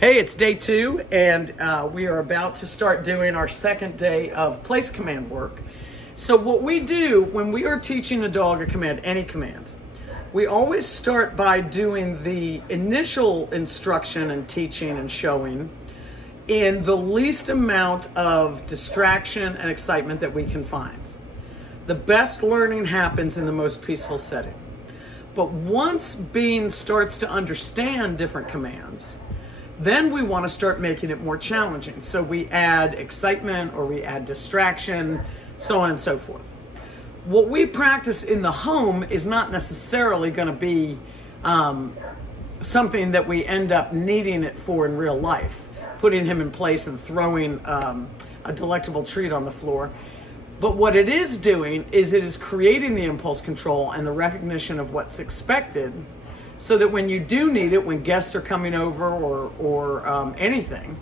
Hey, it's day 2, and we are about to start doing our second day of place command work. So what we do when we are teaching a dog a command, any command, we always start by doing the initial instruction and teaching and showing in the least amount of distraction and excitement that we can find. The best learning happens in the most peaceful setting. But once Bean starts to understand different commands, then we want to start making it more challenging. So we add excitement or we add distraction, so on and so forth. What we practice in the home is not necessarily going to be something that we end up needing it for in real life, putting him in place and throwing a delectable treat on the floor. But what it is doing is it is creating the impulse control and the recognition of what's expected, so that when you do need it, when guests are coming over or anything,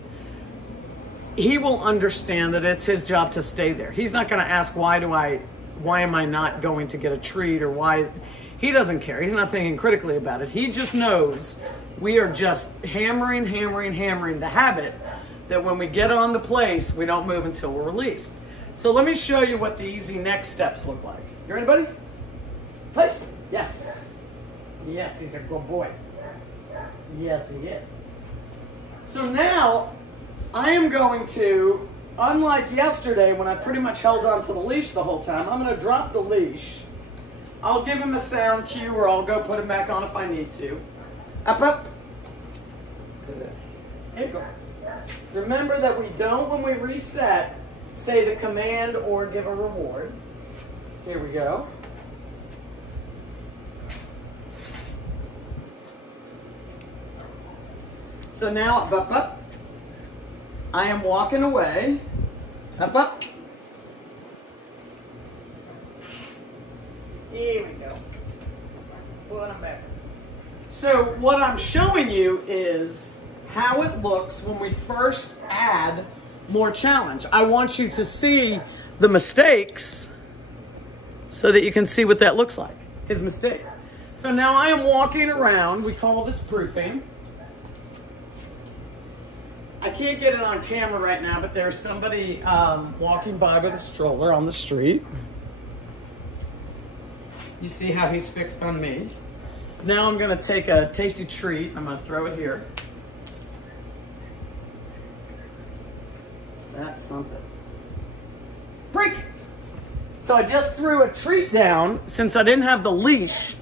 he will understand that it's his job to stay there. He's not going to ask, why am I not going to get a treat, or why? He doesn't care. He's not thinking critically about it. He just knows we are just hammering the habit that when we get on the place, we don't move until we're released. So let me show you what the easy next steps look like. You ready, buddy? Place. Yes. Yes, he's a good boy. Yes, he is. So now, I am going to, unlike yesterday when I pretty much held on to the leash the whole time, I'm going to drop the leash. I'll give him a sound cue, or I'll go put him back on if I need to. Up, up. Here you go. Remember that we don't, when we reset, say the command or give a reward. Here we go. So now, up, up. I am walking away. Up, up. Here we go. Put him back. So what I'm showing you is how it looks when we first add more challenge. I want you to see the mistakes so that you can see what that looks like, his mistakes. So now I am walking around. We call this proofing. I can't get it on camera right now, but there's somebody walking by with a stroller on the street. You see how he's fixed on me. Now I'm going to take a tasty treat. I'm going to throw it here. That's something. Break! So I just threw a treat down. Since I didn't have the leash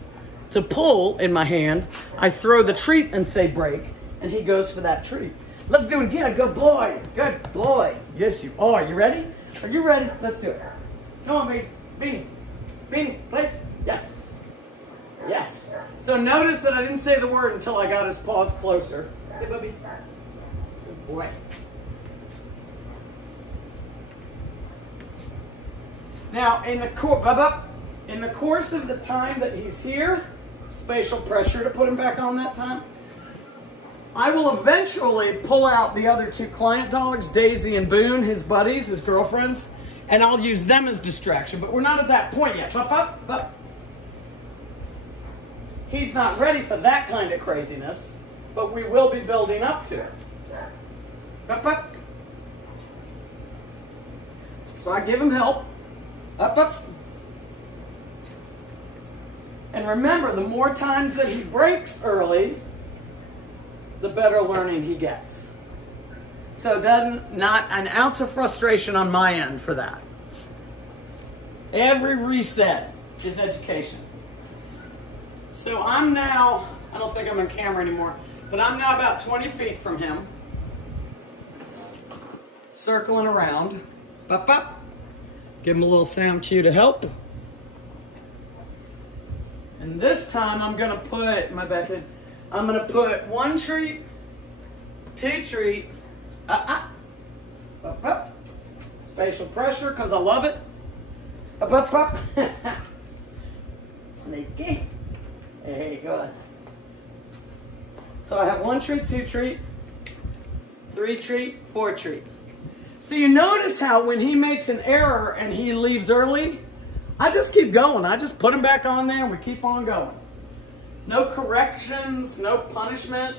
to pull in my hand, I throw the treat and say break, and he goes for that treat. Let's do it again. Good boy. Good boy. Yes, you are. You ready? Are you ready? Let's do it. Come on, Beanie. Beanie. Beanie, place. Yes. Yes. So notice that I didn't say the word until I got his paws closer. Hey, Bubby. Good boy. Now, in the course of the time that he's here, spatial pressure to put him back on that time, I will eventually pull out the other 2 client dogs, Daisy and Boone, his buddies, his girlfriends, and I'll use them as distraction. But we're not at that point yet. Up, up, up. He's not ready for that kind of craziness, but we will be building up to it. Up, up. So I give him help. Up, up. And remember, the more times that he breaks early, the better learning he gets. So not an ounce of frustration on my end for that. Every reset is education. So I'm now, I don't think I'm on camera anymore, but I'm now about 20 feet from him. Circling around. Up, up. Give him a little sound cue to help. And this time I'm going to put, I'm going to put 1 treat, 2 treat, up, up. Spatial pressure, because I love it. Up, up, up. Sneaky. Hey, good. So I have 1 treat, 2 treat, 3 treat, 4 treat. So you notice how when he makes an error and he leaves early, I just keep going. I just put him back on there and we keep on going. No corrections, no punishment.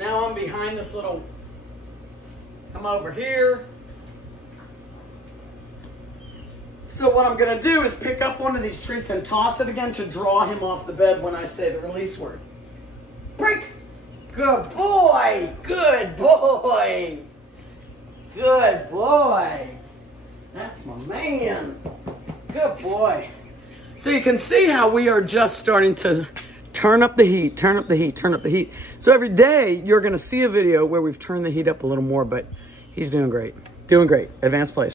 Now I'm behind this little, come over here. So what I'm gonna do is pick up one of these treats and toss it again to draw him off the bed when I say the release word. Break! Good boy! Good boy! Good boy! That's my man. Good boy. So you can see how we are just starting to turn up the heat, turn up the heat, turn up the heat. So every day you're gonna see a video where we've turned the heat up a little more, but he's doing great. Doing great. Advanced Place.